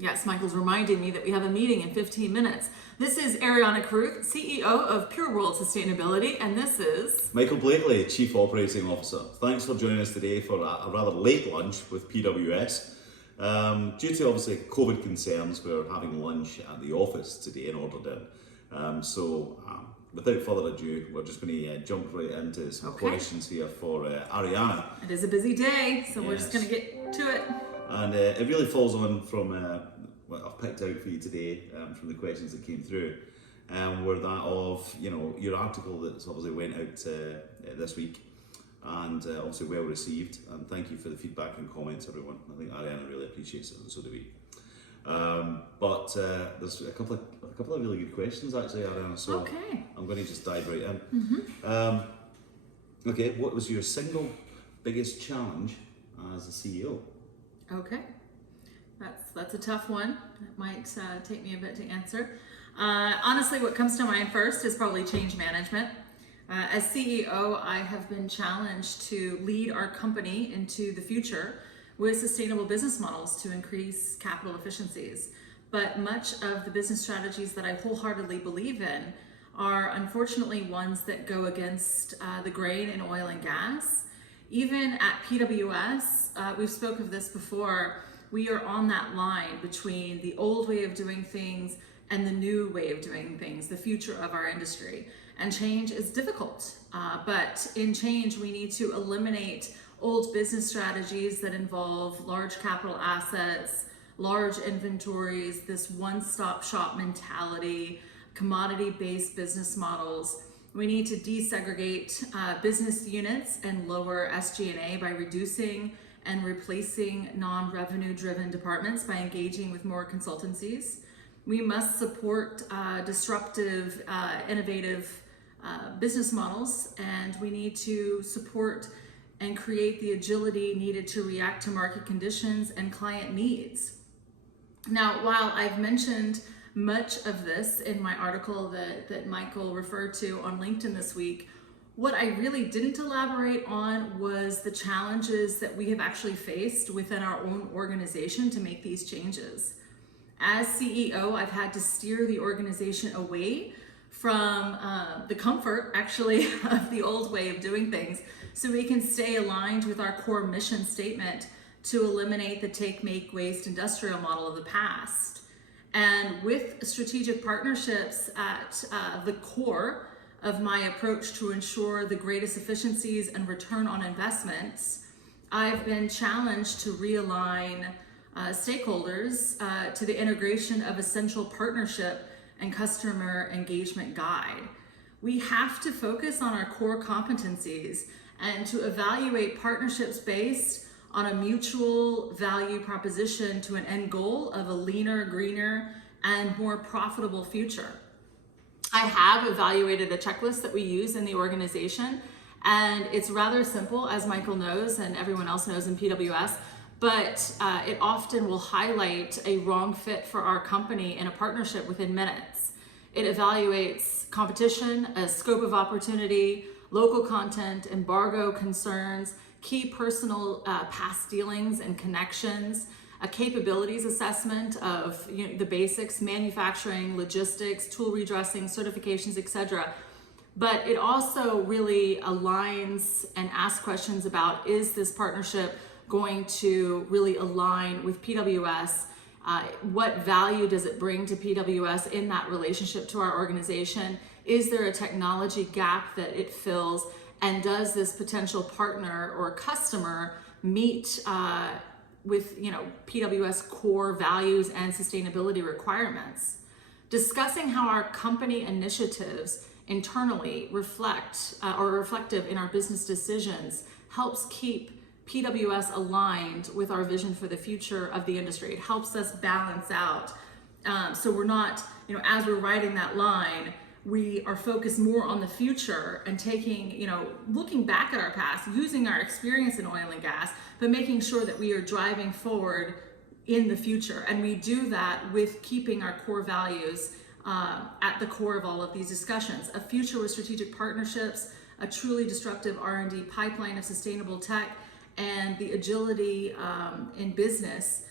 Yes, Michael's reminding me that we have a meeting in 15 minutes. This is Ariana Carruth, CEO of Pure World Sustainability, and this is Michael Blakely, Chief Operating Officer. Thanks for joining us today for a rather late lunch with PWS. Due to obviously COVID concerns, we're having lunch at the office today and ordered in. Without further ado, we're just going to jump right into some questions here for Ariana. It is a busy day, so we're just going to get to it. And it really falls on from what I've picked out for you today from the questions that came through. Were that of, your article that's obviously went out this week and obviously well received. And thank you for the feedback and comments, everyone. I think Ariana really appreciates it, and so do we. But there's a couple of really good questions actually, Ariana. So I'm going to just dive right in. Okay, what was your single biggest challenge as a CEO? Okay, that's a tough one. It might take me a bit to answer. Honestly, what comes to mind first is probably change management. As CEO, I have been challenged to lead our company into the future with sustainable business models to increase capital efficiencies. But much of the business strategies that I wholeheartedly believe in are unfortunately ones that go against the grain in oil and gas. Even at PWS, we've spoke of this before, we are on that line between the old way of doing things and the new way of doing things, the future of our industry. And change is difficult, but in change we need to eliminate old business strategies that involve large capital assets, large inventories, this one-stop shop mentality, commodity-based business models. We need to desegregate business units and lower SG&A by reducing and replacing non-revenue driven departments by engaging with more consultancies. We must support disruptive, innovative business models, and we need to support and create the agility needed to react to market conditions and client needs. Now, while I've mentioned much of this in my article that Michael referred to on LinkedIn this week, what I really didn't elaborate on was the challenges that we have actually faced within our own organization to make these changes. As CEO, I've had to steer the organization away from the comfort, actually, of the old way of doing things so we can stay aligned with our core mission statement to eliminate the take, make, waste industrial model of the past. And with strategic partnerships at the core of my approach to ensure the greatest efficiencies and return on investments, I've been challenged to realign stakeholders to the integration of essential partnership and customer engagement guide. We have to focus on our core competencies and to evaluate partnerships based on a mutual value proposition to an end goal of a leaner, greener, and more profitable future. I have evaluated a checklist that we use in the organization, and it's rather simple, as Michael knows and everyone else knows in PWS, but it often will highlight a wrong fit for our company in a partnership within minutes. It evaluates competition, a scope of opportunity, local content, embargo concerns, key personal past dealings and connections, a capabilities assessment of the basics, manufacturing, logistics, tool redressing, certifications, etc. But it also really aligns and asks questions about, is this partnership going to really align with PWS? What value does it bring to PWS in that relationship to our organization? Is there a technology gap that it fills? And does this potential partner or customer meet with PWS core values and sustainability requirements? Discussing how our company initiatives internally reflect or reflective in our business decisions helps keep PWS aligned with our vision for the future of the industry. It helps us balance out. So we're not, as we're writing that line, we are focused more on the future and taking, looking back at our past, using our experience in oil and gas, but making sure that we are driving forward in the future. And we do that with keeping our core values at the core of all of these discussions. A future with strategic partnerships, a truly disruptive R&D pipeline of sustainable tech, and the agility in business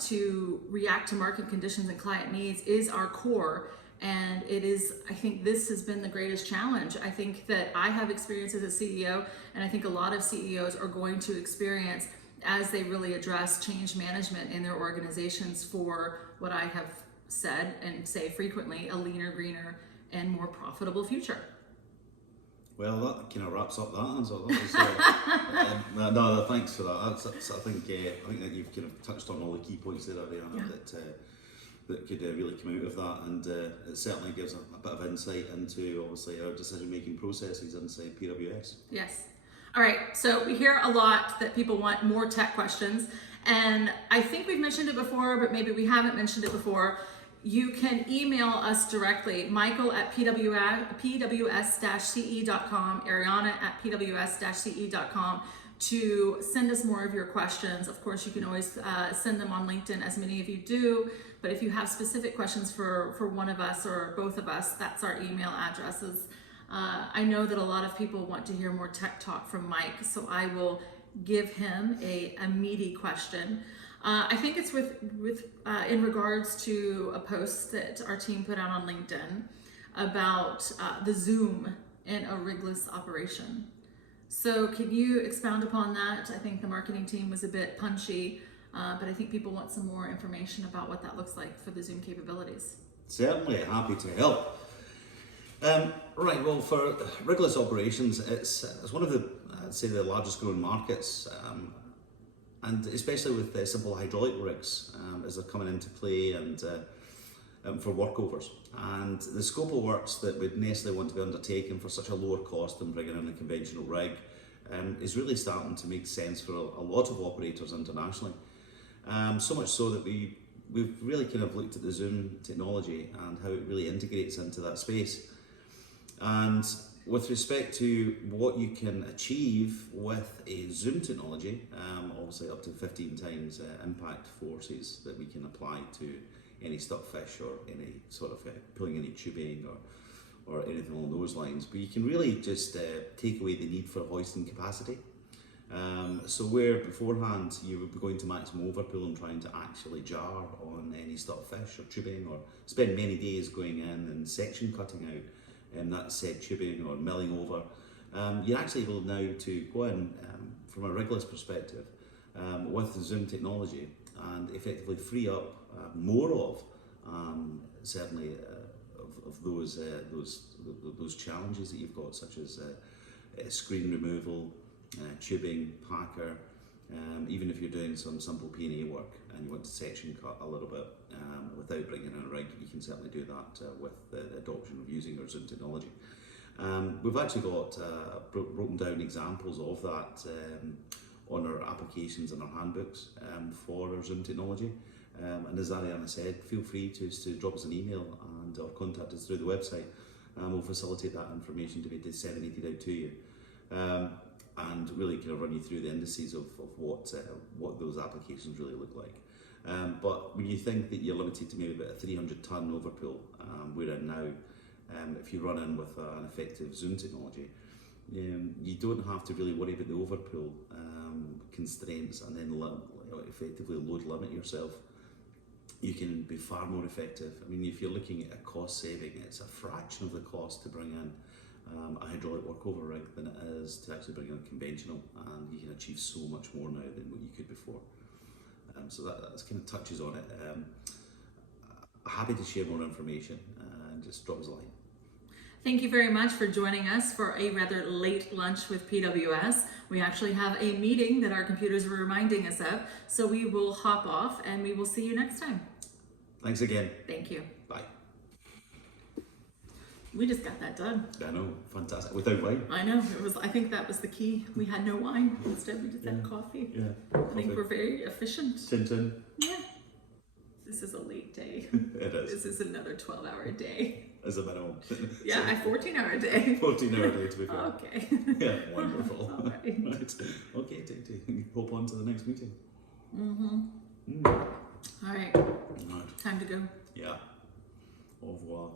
to react to market conditions and client needs is our core. And it is, I think this has been the greatest challenge. I think that I have experience as a CEO, and I think a lot of CEOs are going to experience as they really address change management in their organizations for what I have said and say frequently, a leaner, greener, and more profitable future. Well, that kind of wraps up that answer. No, thanks for that. I think that you've kind of touched on all the key points there, Ariana, that could really come out of that, and it certainly gives a bit of insight into obviously our decision-making processes inside PWS. Yes. All right, so we hear a lot that people want more tech questions, and I think we've mentioned it before, but maybe we haven't mentioned it before. You can email us directly, Michael at pws-ce.com, Ariana at pws-ce.com, to send us more of your questions. Of course, you can always send them on LinkedIn, as many of you do, but if you have specific questions for one of us or both of us, that's our email addresses. I know that a lot of people want to hear more tech talk from Mike, so I will give him a meaty question. I think it's in regards to a post that our team put out on LinkedIn about the Zoom in a Rigless operation. So can you expound upon that? I think the marketing team was a bit punchy, but I think people want some more information about what that looks like for the Zoom capabilities. Certainly, happy to help. Right, well, for Rigless operations, it's one of the, I'd say, the largest growing markets, and especially with simple hydraulic rigs as they're coming into play and for workovers. And the scope of works that we'd necessarily want to be undertaken for such a lower cost than bringing in a conventional rig is really starting to make sense for a lot of operators internationally. So much so that we've really kind of looked at the Zoom technology and how it really integrates into that space. And with respect to what you can achieve with a Zoom technology, obviously up to 15 times impact forces that we can apply to any stuck fish or any sort of pulling any tubing or anything along those lines. But you can really just take away the need for hoisting capacity. So where beforehand you would be going to maximum overpull and trying to actually jar on any stuck fish or tubing, or spend many days going in and section cutting out that said tubing or milling over, you're actually able now to go in from a Rigless perspective with the Zoom technology and effectively free up more of certainly of those challenges that you've got, such as screen removal, tubing, packer. Even if you're doing some simple P&A work and you want to section cut a little bit without bringing in a rig, you can certainly do that with the adoption of using our Zoom technology. We've actually got broken down examples of that on our applications and our handbooks for our Zoom technology. And as Ariana said, feel free to drop us an email or contact us through the website. We'll facilitate that information to be disseminated out to you. And really kind of run you through the indices of what those applications really look like. But when you think that you're limited to maybe about a 300-ton overpull, we're in now, if you run in with an effective Zoom technology, you don't have to really worry about the overpull constraints and then effectively load limit yourself. You can be far more effective. I mean, if you're looking at a cost saving, it's a fraction of the cost to bring in a hydraulic workover rig than it is to actually bring in a conventional, and you can achieve so much more now than what you could before. So that kind of touches on it. Happy to share more information, just drop us a line. Thank you very much for joining us for a rather late lunch with PWS. We actually have a meeting that our computers were reminding us of, so we will hop off and we will see you next time. Thanks again. Thank you. Bye. We just got that done. I know, fantastic. Without wine. I know, I think that was the key. We had no wine. Instead, we just had coffee. Yeah. I think we're very efficient. Chin. Yeah. This is a late day. It is. This is another 12-hour day. As a minimum. Yeah, a 14-hour day. 14-hour day to be fair. Okay. Yeah, wonderful. All right. Right. Okay, take. Hope on to the next meeting. All right. Right. Time to go. Yeah. Au revoir.